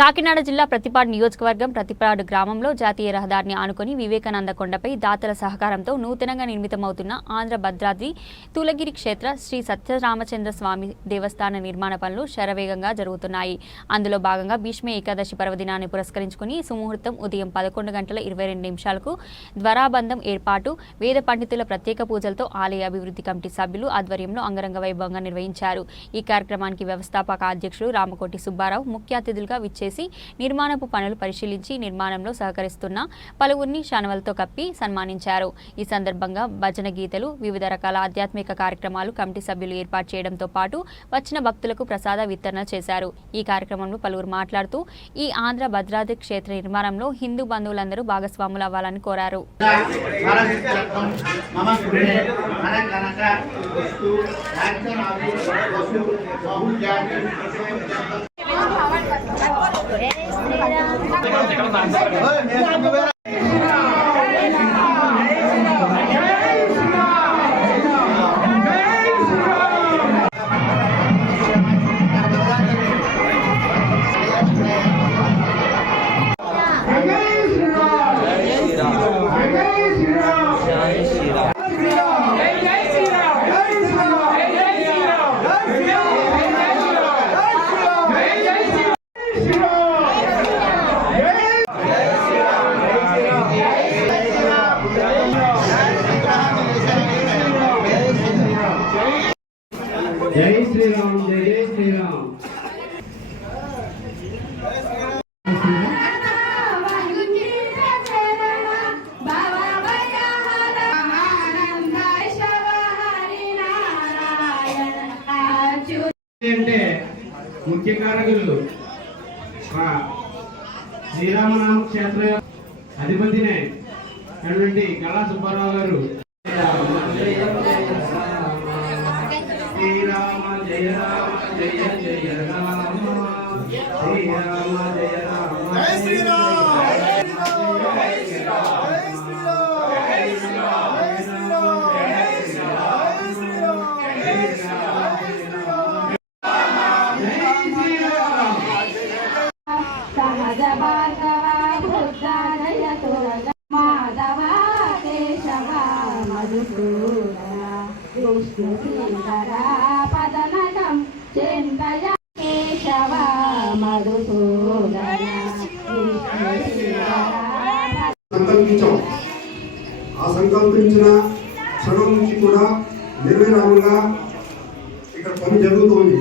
కాకినాడ జిల్లా ప్రతిపాడు నియోజకవర్గం ప్రతిపాడు గ్రామంలో జాతీయ రహదారిని ఆనుకొని వివేకానంద కొండపై దాతల సహకారంతో నూతనంగా నిర్మితమవుతున్న ఆంధ్ర భద్రాద్రి తూలగిరి క్షేత్ర శ్రీ సత్యరామచంద్ర స్వామి దేవస్థాన నిర్మాణ పనులు శరవేగంగా జరుగుతున్నాయి. అందులో భాగంగా భీష్మ ఏకాదశి పర్వదినాన్ని పురస్కరించుకుని సుముహూర్తం ఉదయం పదకొండు గంటల ఇరవై రెండు నిమిషాలకు ద్వారాబంధం ఏర్పాటు వేద పండితుల ప్రత్యేక పూజలతో ఆలయ అభివృద్ధి కమిటీ సభ్యులు ఆధ్వర్యంలో అంగరంగ వైభవంగా నిర్వహించారు. ఈ కార్యక్రమానికి వ్యవస్థాపక అధ్యక్షుడు రామకోటి సుబ్బారావు ముఖ్య అతిథులుగా చేసి నిర్మాణపు పనులు పరిశీలించి నిర్మాణంలో సహకరిస్తున్న పలువురిని శానవలతో కప్పి సన్మానించారు. ఈ సందర్భంగా భజన గీతలు వివిధ రకాల ఆధ్యాత్మిక కార్యక్రమాలు కమిటీ సభ్యులు ఏర్పాటు చేయడంతో పాటు వచ్చిన భక్తులకు ప్రసాద వితరణ చేశారు. ఈ కార్యక్రమంలో పలువురు మాట్లాడుతూ ఈ ఆంధ్ర భద్రాద్రి క్షేత్ర నిర్మాణంలో హిందూ బంధువులందరూ భాగస్వాములు అవ్వాలని కోరారు. Jai Shri Ram. జై శ్రీరామ్ జై జై శ్రీరామ్. అంటే ముఖ్య కారకులు శ్రీరామనామ క్షేత్ర అధిపతినే అటువంటి కళా సుబ్బారావు గారు. Rama, Jai Rama, Vishnu Keshava సంకల్పించాం. ఆ సంకల్పించిన క్షణం నుంచి కూడా నిర్విరామంగా ఇక్కడ పని జరుగుతోంది.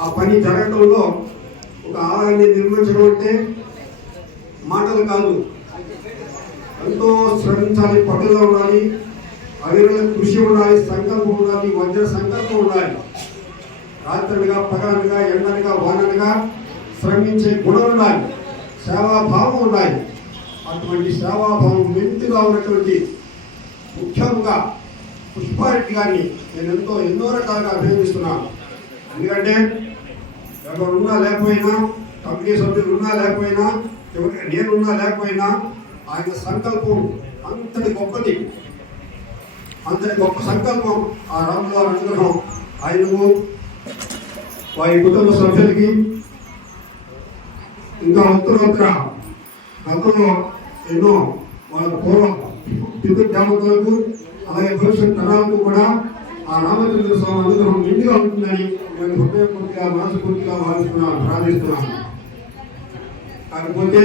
ఆ పని జరగడంలో ఒక ఆలయాన్ని నిర్మించడం అంటే మాటలు కాదు. ఎంతో శ్రమించాలి పట్టుదల ఉండాలి. అవిరణ కృషి ఉండాలి సంకల్పం ఉండాలి వజ్ర సంకల్పం ఉండాలి. రాత్రులుగా పగలనుగా ఎండలుగా వానలుగా శ్రమించే గుణం ఉండాలి సేవాభావం ఉండాలి. అటువంటి సేవాభావం మెంతుగా ఉన్నటువంటి ముఖ్యంగా పుష్పారెడ్డి గారిని నేను ఎంతో ఎన్నో రకాలుగా అభినందిస్తున్నాను. ఎందుకంటే ఎవరున్నా లేకపోయినా కమిటీ సభ్యులు ఉన్నా లేకపోయినా ఎవరి నేనున్నా లేకపోయినా ఆయన సంకల్పం అంతటి గొప్పది. అందరి గొప్ప సంకల్పం. ఆ రాముల అనుగ్రహం ఆయనకు వారి కుటుంబ సభ్యులకి ఇంకా ఉత్తరోత్తర గతంలో ఎన్నో వాళ్ళ పూర్వం పితృ దేవతలకు అలాగే భవిష్యత్ తరాలకు కూడా ఆ రామచంద్ర స్వామి అనుగ్రహం నిండుగా ఉంటుందని నేను హృదయపూర్తిగా మనస్ఫూర్తిగా భావిస్తున్నాను ప్రార్థిస్తున్నాను. కాకపోతే